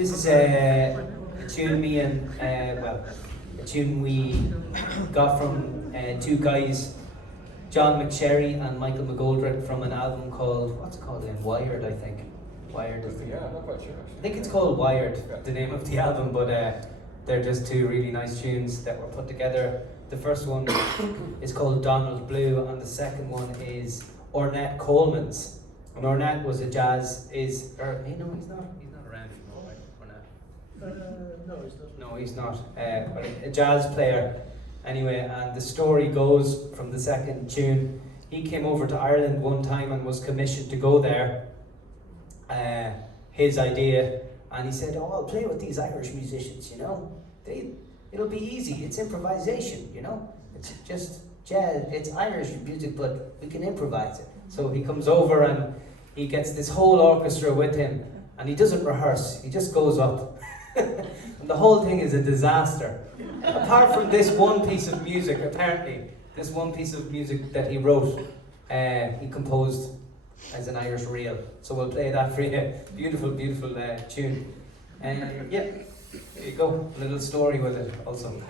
This is a tune me and, a tune we got from two guys, John McSherry and Michael McGoldrick, from an album called, what's it called again? Wired, I think. Wired is the Yeah, I'm not quite sure. I think it's called Wired, the name of the album, but they're just two really nice tunes that were put together. The first one is called Donald Blue, and the second one is Ornette Coleman's. And Ornette was a jazz, no, he's not around anymore, right? Ornette? No, he's not. No, he's not. A jazz player. Anyway, and the story goes from the second tune, he came over to Ireland one time and was commissioned to go there. His idea, and he said, "Oh, I'll play with these Irish musicians, you know. It'll be easy. It's improvisation, you know. It's just jazz. It's Irish music, but we can improvise it." So he comes over and he gets this whole orchestra with him, and he doesn't rehearse. He just goes up, and the whole thing is a disaster. Apart from this one piece of music, apparently, this one piece of music that he wrote, he composed as an Irish reel. So we'll play that for you. Beautiful, beautiful tune. And yeah, there you go. A little story with it also.